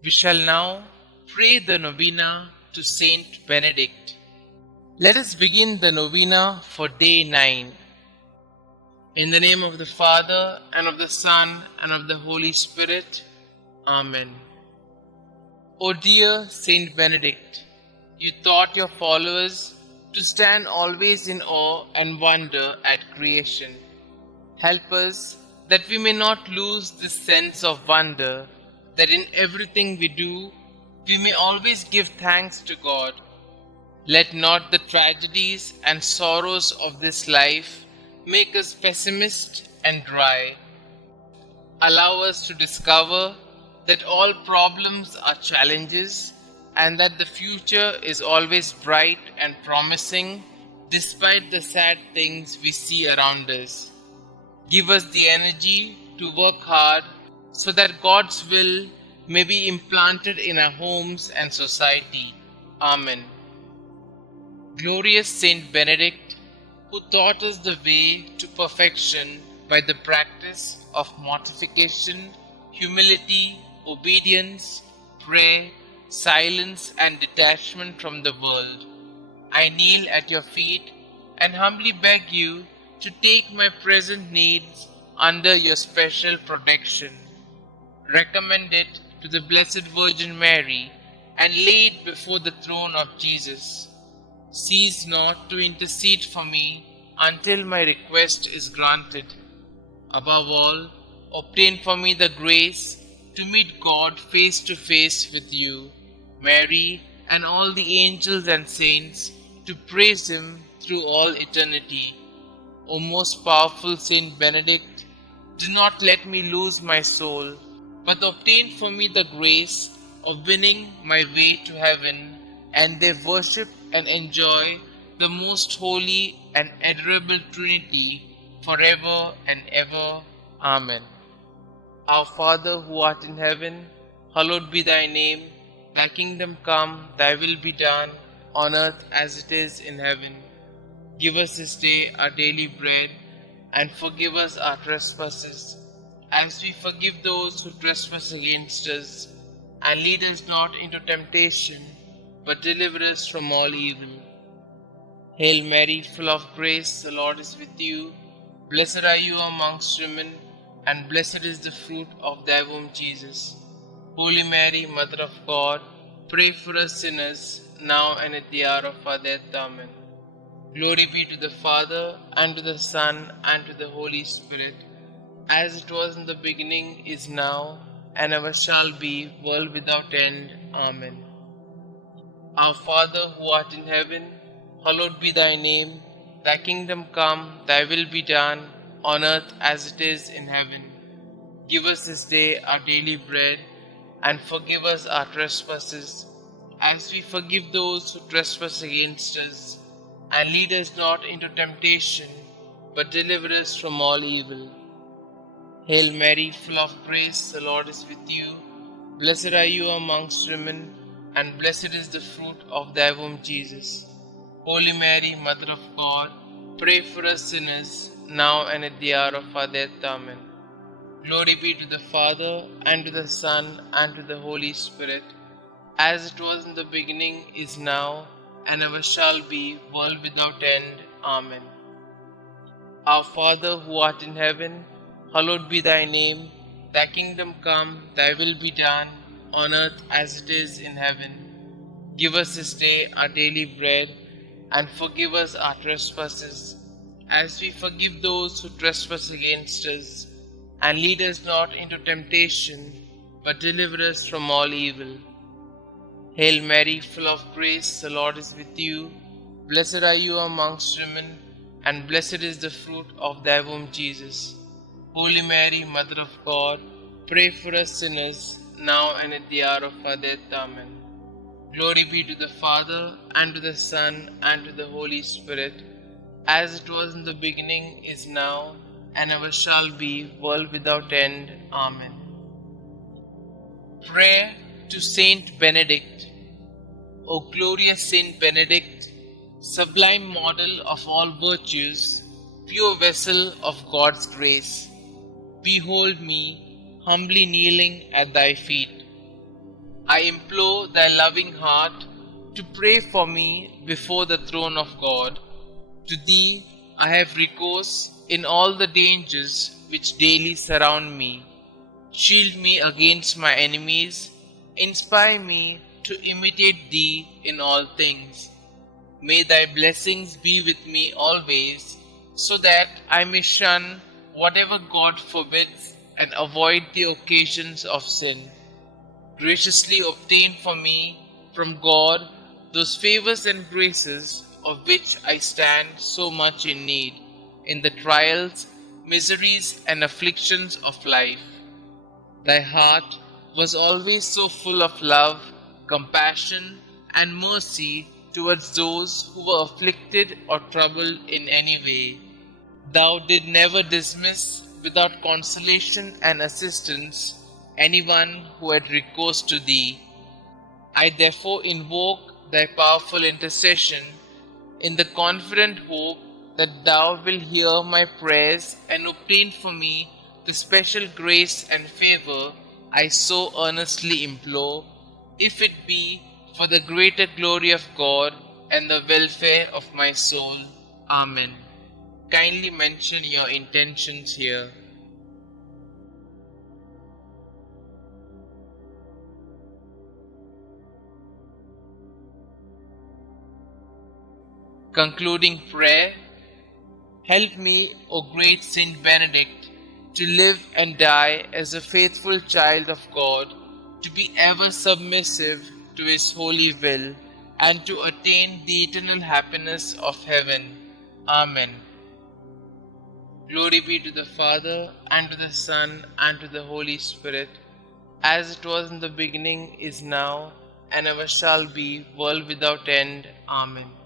We shall now pray the Novena to St Benedict. Let us begin the Novena for day 9. In the name of the Father, and of the Son, and of the Holy Spirit. Amen. O dear St Benedict, you taught your followers to stand always in awe and wonder at creation. Help us that we may not lose this sense of wonder, that in everything we do, we may always give thanks to God. Let not the tragedies and sorrows of this life make us pessimist and dry. Allow us to discover that all problems are challenges and that the future is always bright and promising despite the sad things we see around us. Give us the energy to work hard so that God's will may be implanted in our homes and society. Amen. Glorious Saint Benedict, who taught us the way to perfection by the practice of mortification, humility, obedience, prayer, silence, and detachment from the world, I kneel at your feet and humbly beg you to take my present needs under your special protection. Recommend it to the Blessed Virgin Mary and lay it before the throne of Jesus. Cease not to intercede for me until my request is granted. Above all, obtain for me the grace to meet God face to face with you, Mary, and all the angels and saints, to praise Him through all eternity. O most powerful Saint Benedict, do not let me lose my soul, but obtain for me the grace of winning my way to heaven, and there worship and enjoy the most holy and adorable Trinity forever and ever. Amen. Our Father who art in heaven, hallowed be thy name. Thy kingdom come, thy will be done, on earth as it is in heaven. Give us this day our daily bread, and forgive us our trespasses, as we forgive those who trespass against us. And lead us not into temptation, but deliver us from all evil. Hail Mary, full of grace, the Lord is with you. Blessed are you amongst women, and blessed is the fruit of thy womb, Jesus. Holy Mary, Mother of God, pray for us sinners, now and at the hour of our death. Amen. Glory be to the Father, and to the Son, and to the Holy Spirit, as it was in the beginning, is now, and ever shall be, world without end. Amen. Our Father who art in heaven, hallowed be thy name. Thy kingdom come, thy will be done, on earth as it is in heaven. Give us this day our daily bread, and forgive us our trespasses, as we forgive those who trespass against us. And lead us not into temptation, but deliver us from all evil. Hail Mary, full of grace, the Lord is with you. Blessed are you amongst women, and blessed is the fruit of thy womb, Jesus. Holy Mary, Mother of God, pray for us sinners, now and at the hour of our death. Amen. Glory be to the Father, and to the Son, and to the Holy Spirit, as it was in the beginning, is now, and ever shall be, world without end. Amen. Our Father who art in heaven, hallowed be thy name. Thy kingdom come, thy will be done, on earth as it is in heaven. Give us this day our daily bread, and forgive us our trespasses, as we forgive those who trespass against us. And lead us not into temptation, but deliver us from all evil. Hail Mary, full of grace, the Lord is with you. Blessed are you amongst women, and blessed is the fruit of thy womb, Jesus. Holy Mary, Mother of God, pray for us sinners, now and at the hour of our death. Amen. Glory be to the Father, and to the Son, and to the Holy Spirit, as it was in the beginning, is now, and ever shall be, world without end. Amen. Prayer to Saint Benedict. O glorious Saint Benedict, sublime model of all virtues, pure vessel of God's grace, behold me humbly kneeling at thy feet. I implore thy loving heart to pray for me before the throne of God. To thee I have recourse in all the dangers which daily surround me. Shield me against my enemies, inspire me to imitate thee in all things. May thy blessings be with me always, so that I may shun whatever God forbids and avoid the occasions of sin. Graciously obtain for me from God those favors and graces of which I stand so much in need in the trials, miseries, and afflictions of life. Thy heart was always so full of love, compassion, and mercy towards those who were afflicted or troubled in any way. Thou did never dismiss without consolation and assistance anyone who had recourse to thee. I therefore invoke thy powerful intercession in the confident hope that thou wilt hear my prayers and obtain for me the special grace and favor I so earnestly implore, if it be for the greater glory of God and the welfare of my soul. Amen. Kindly mention your intentions here. Concluding prayer. Help me, O great Saint Benedict, to live and die as a faithful child of God, to be ever submissive to His holy will, and to attain the eternal happiness of heaven. Amen. Glory be to the Father, and to the Son, and to the Holy Spirit, as it was in the beginning, is now, and ever shall be, world without end. Amen.